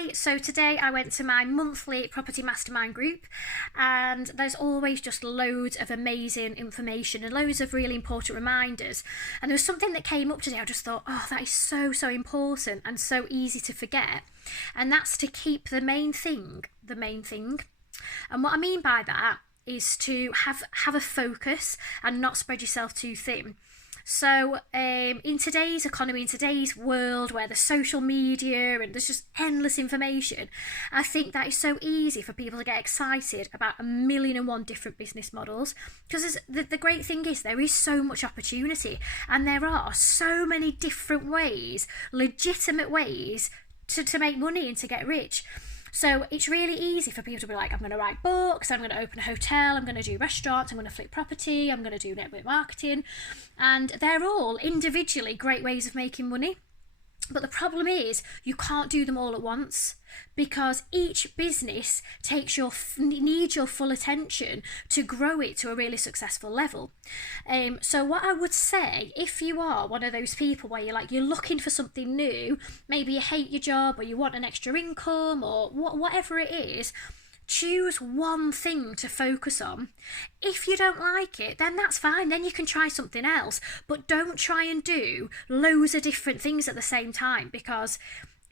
Hi, so today I went to my monthly property mastermind group, and there's always just loads of amazing information and loads of really important reminders. And there was something that came up today, I just thought, oh, that is so important and so easy to forget. And that's to keep the main thing the main thing. And what I mean by that is to have a focus and not spread yourself too thin. So in today's economy, in today's world where there's social media and there's just endless information, I think that is so easy for people to get excited about a million and one different business models, because the great thing is there is so much opportunity and there are so many different ways, legitimate ways to make money and to get rich. So it's really easy for people to be like, I'm going to write books, I'm going to open a hotel, I'm going to do restaurants, I'm going to flip property, I'm going to do network marketing. And they're all individually great ways of making money. But the problem is you can't do them all at once, because each business needs your full attention to grow it to a really successful level. So what I would say, if you are one of those people where you're looking for something new, maybe you hate your job or you want an extra income or whatever it is, choose one thing to focus on. If you don't like it, then that's fine, then you can try something else, but don't try and do loads of different things at the same time, because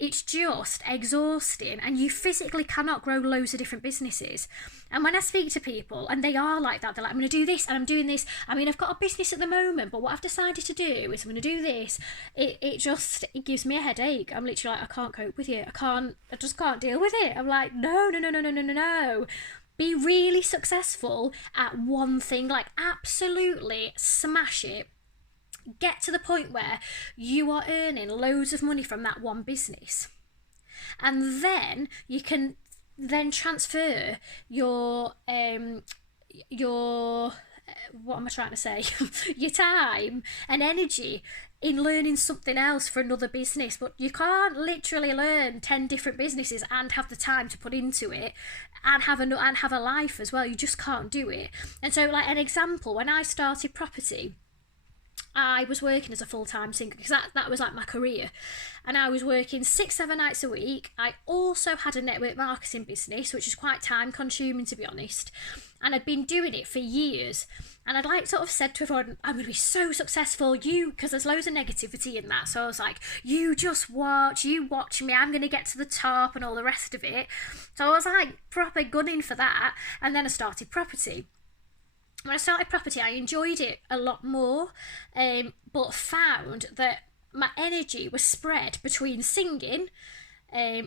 it's just exhausting and you physically cannot grow loads of different businesses. And when I speak to people and they are like that, they're like, I'm going to do this and I'm doing this. I mean, I've got a business at the moment, but what I've decided to do is I'm going to do this. It gives me a headache. I'm literally like, I can't cope with it. I just can't deal with it. I'm like, no. Be really successful at one thing, like absolutely smash it. Get to the point where you are earning loads of money from that one business, and then you can then transfer your what am I trying to say your time and energy in learning something else for another business. But you can't literally learn 10 different businesses and have the time to put into it and have a life as well. You just can't do it. And so, like an example, when I started property, I was working as a full-time singer, because that was like my career, and I was working 6-7 nights a week. I also had a network marketing business, which is quite time consuming, to be honest, and I'd been doing it for years. And I'd like sort of said to everyone, I'm going to be so successful, because there's loads of negativity in that. So I was like, you watch me, I'm going to get to the top and all the rest of it. So I was like proper gunning for that. And then I started property. When I started property, I enjoyed it a lot more, but found that my energy was spread between singing,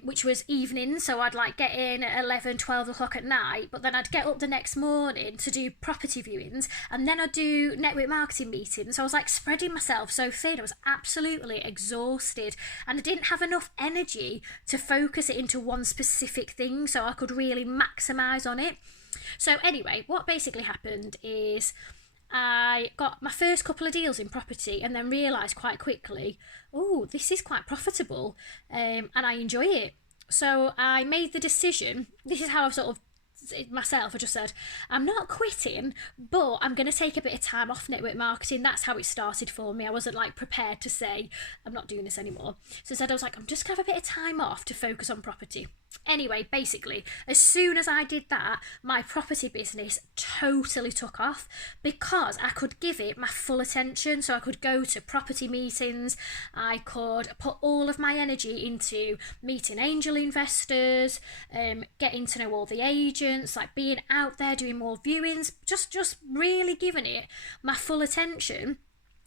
which was evenings, so I'd like get in at 11, 12 o'clock at night, but then I'd get up the next morning to do property viewings, and then I'd do network marketing meetings. So I was like spreading myself so thin, I was absolutely exhausted, and I didn't have enough energy to focus it into one specific thing so I could really maximise on it. So anyway, what basically happened is I got my first couple of deals in property and then realised quite quickly, oh, this is quite profitable, and I enjoy it. So I made the decision, this is how I've sort of myself, I just said, I'm not quitting, but I'm going to take a bit of time off network marketing. That's how it started for me. I wasn't like prepared to say I'm not doing this anymore. So instead I was like, I'm just going to have a bit of time off to focus on property. Anyway, basically, as soon as I did that, my property business totally took off, because I could give it my full attention. So I could go to property meetings, I could put all of my energy into meeting angel investors, getting to know all the agents, like being out there doing more viewings, just really giving it my full attention.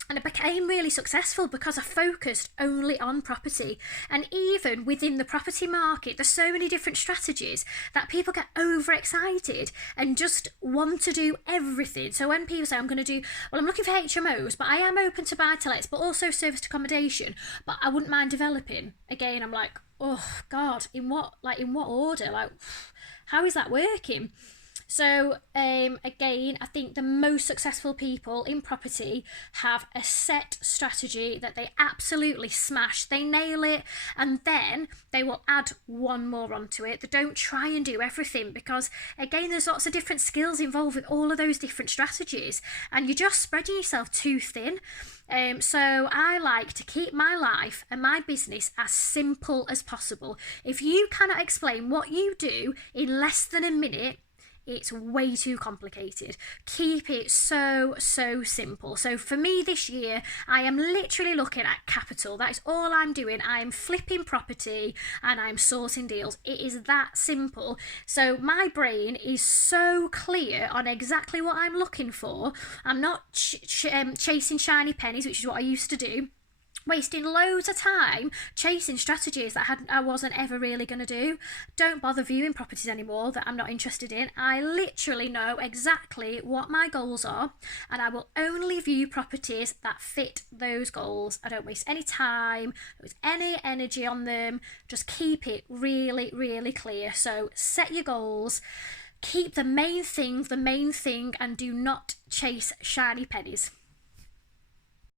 And I became really successful because I focused only on property. And even within the property market, there's so many different strategies that people get overexcited and just want to do everything. So when people say, I'm looking for HMOs, but I am open to buy-to-lets, but also serviced accommodation, but I wouldn't mind developing. Again, I'm like, oh God, in what order? Like, how is that working? So, again, I think the most successful people in property have a set strategy that they absolutely smash, they nail it, and then they will add one more onto it. They don't try and do everything because, again, there's lots of different skills involved with all of those different strategies, and you're just spreading yourself too thin. So I like to keep my life and my business as simple as possible. If you cannot explain what you do in less than a minute, it's way too complicated. Keep it so simple. So for me this year, I am literally looking at capital. That is all I'm doing. I am flipping property and I'm sourcing deals. It is that simple. So my brain is so clear on exactly what I'm looking for. I'm not chasing shiny pennies, which is what I used to do, wasting loads of time chasing strategies that I wasn't ever really going to do. Don't bother viewing properties anymore that I'm not interested in. I literally know exactly what my goals are, and I will only view properties that fit those goals. I don't waste any time, with any energy on them. Just keep it really clear. So set your goals, keep the main thing, and do not chase shiny pennies.